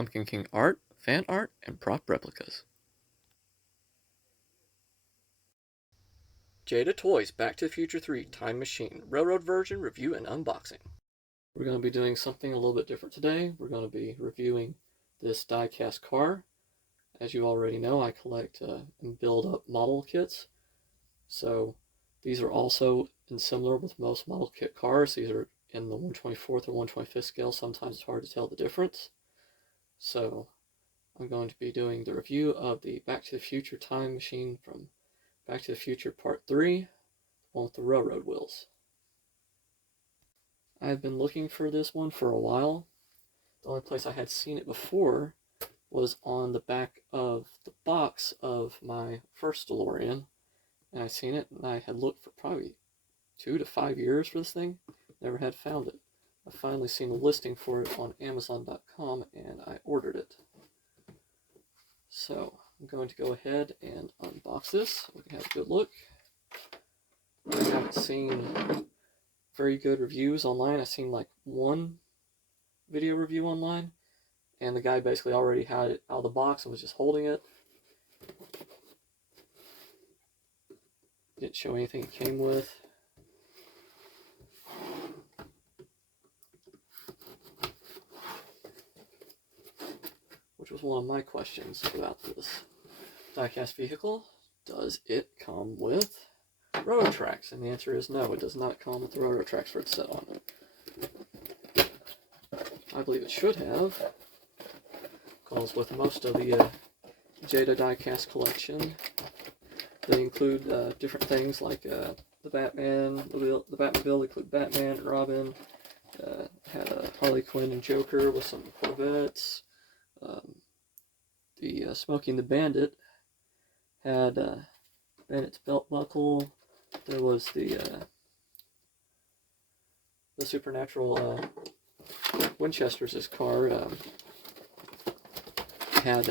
Pumpkin King art, fan art, and prop replicas. Jada Toys Back to the Future 3 Time Machine Railroad version review and unboxing. We're going to be doing something a little bit different today. We're going to be reviewing this die-cast car. As you already know, I collect and build up model kits. So these are also similar with most model kit cars. These are in the 1/24th or 1/25th scale. Sometimes it's hard to tell the difference. So I'm going to be doing the review of the Back to the Future Time Machine from Back to the Future Part 3, one with the railroad wheels. I've been looking for this one for a while. The only place I had seen it before was on the back of the box of my first DeLorean. And I seen it, and I had looked for probably 2 to 5 years for this thing. Never had found it. I finally seen a listing for it on Amazon.com, and I ordered it. So I'm going to go ahead and unbox this. We can have a good look. I haven't seen very good reviews online. I've seen like one video review online, and the guy basically already had it out of the box and was just holding it. Didn't show anything it came with. Which was one of my questions about this diecast vehicle. Does it come with railroad tracks? And the answer is no, it does not come with the railroad tracks for it to sit on. I believe it should have, because with most of the Jada diecast collection, they include different things like the Batman, the Batmobile, include Batman and Robin, had a Harley Quinn and Joker with some Corvettes. The Smokey and the Bandit had Bandit's belt buckle. There was the Supernatural Winchester's car had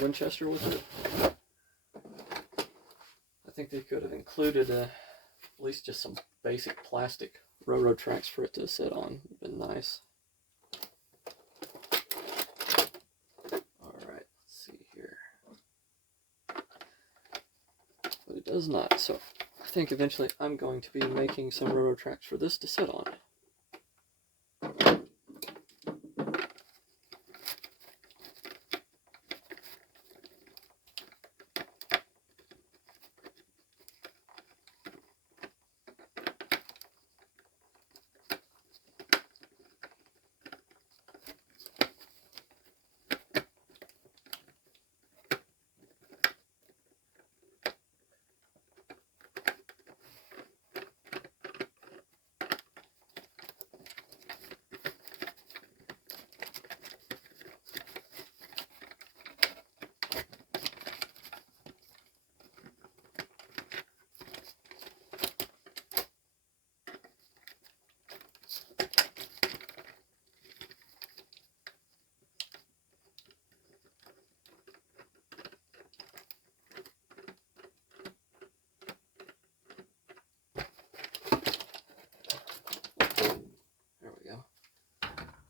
Winchester with it. I think they could have included at least just some basic plastic railroad tracks for it to sit on. Would have been nice. Alright, let's see here. But it does not, so I think eventually I'm going to be making some railroad tracks for this to sit on.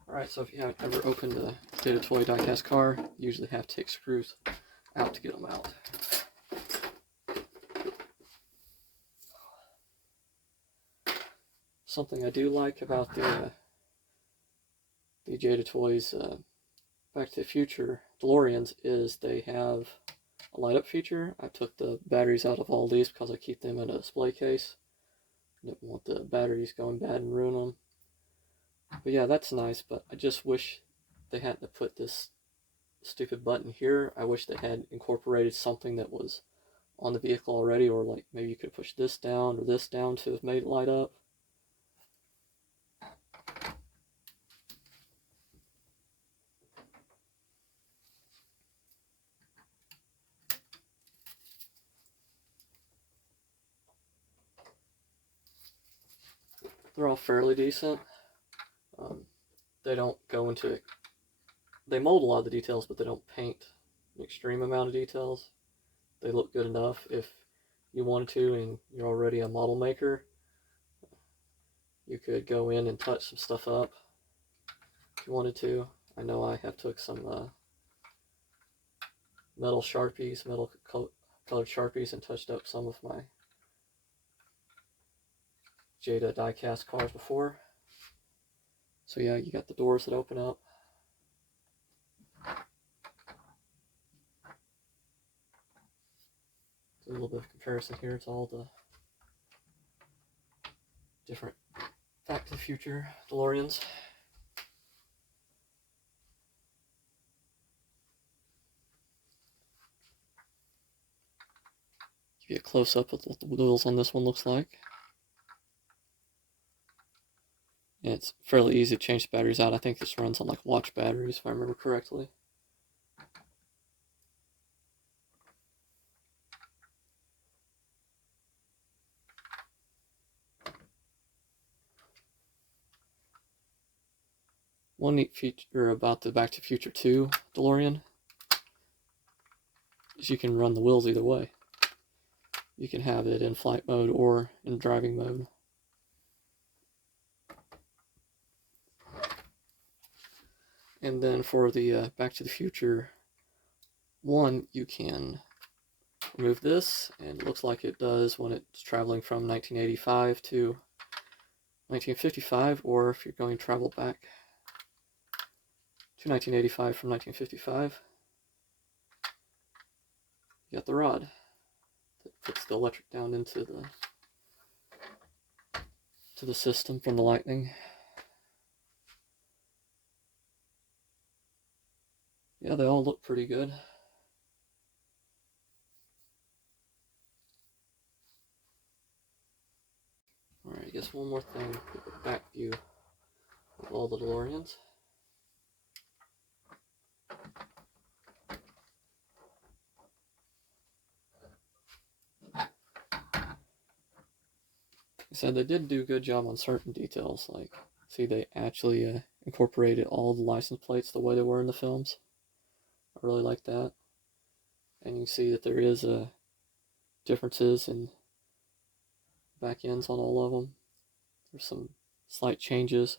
Alright, so if you haven't ever opened a Jada Toy diecast car, you usually have to take screws out to get them out. Something I do like about the Jada Toys Back to the Future DeLoreans is they have a light up feature. I took the batteries out of all these because I keep them in a display case. I didn't want the batteries going bad and ruin them. But yeah, that's nice, but I just wish they hadn't put this stupid button here. I wish they had incorporated something that was on the vehicle already, or like maybe you could push this down or this down to have made it light up. They're all fairly decent. They don't go into it. They mold a lot of the details, but they don't paint an extreme amount of details. They look good enough if you wanted to and you're already a model maker. You could go in and touch some stuff up if you wanted to. I know I have took some metal Sharpies, colored Sharpies, and touched up some of my Jada die-cast cars before. So yeah, you got the doors that open up. Do a little bit of comparison here to all the different Back to the Future DeLoreans. Give you a close-up of what the wheels on this one looks like. And it's fairly easy to change the batteries out. I think this runs on like watch batteries, if I remember correctly. One neat feature about the Back to the Future 2 DeLorean is you can run the wheels either way. You can have it in flight mode or in driving mode. And then for the Back to the Future 1, you can remove this, and it looks like it does when it's traveling from 1985 to 1955, or if you're going to travel back to 1985 from 1955, you got the rod that puts the electric down into the system from the lightning. Yeah, they all look pretty good. Alright, I guess one more thing, the back view of all the DeLoreans. I said they did do a good job on certain details, like, see, they actually incorporated all the license plates the way they were in the films. I really like that. And you can see that there is differences in back ends on all of them. There's some slight changes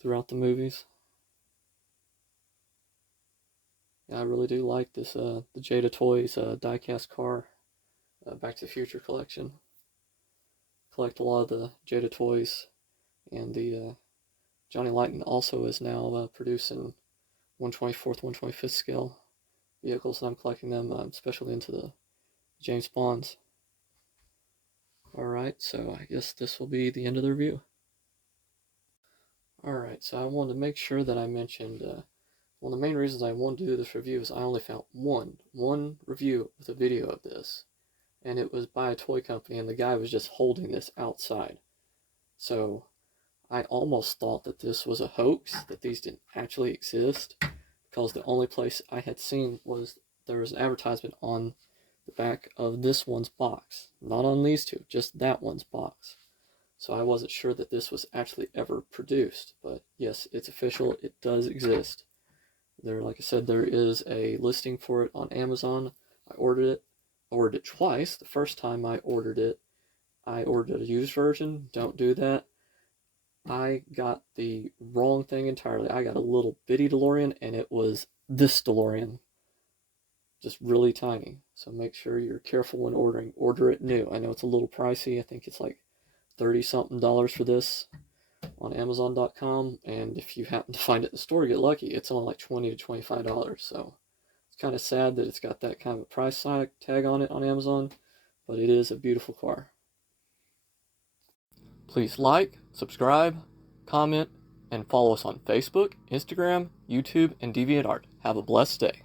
throughout the movies. Yeah, I really do like this, the Jada Toys die-cast car Back to the Future collection. Collect a lot of the Jada Toys, and the Johnny Lighton also is now producing 1/24th, 1/25th scale vehicles, and I'm collecting them, especially into the James Bonds. Alright, so I guess this will be the end of the review. Alright, so I wanted to make sure that I mentioned, one of the main reasons I wanted to do this review is I only found one review with a video of this, and it was by a toy company, and the guy was just holding this outside. So I almost thought that this was a hoax, that these didn't actually exist, because the only place I had seen was there was an advertisement on the back of this one's box. Not on these two, just that one's box. So I wasn't sure that this was actually ever produced, but yes, it's official, it does exist. There, like I said, there is a listing for it on Amazon. I ordered it twice. The first time I ordered it a used version. Don't do that. I got the wrong thing entirely. I got a little bitty DeLorean, and it was this DeLorean. Just really tiny. So make sure you're careful when ordering. Order it new. I know it's a little pricey. I think it's like $30-something for this on Amazon.com, and if you happen to find it in the store, get lucky. It's only like $20 to $25. So it's kind of sad that it's got that kind of a price tag on it on Amazon, but it is a beautiful car. Please like, subscribe, comment, and follow us on Facebook, Instagram, YouTube, and DeviantArt. Have a blessed day.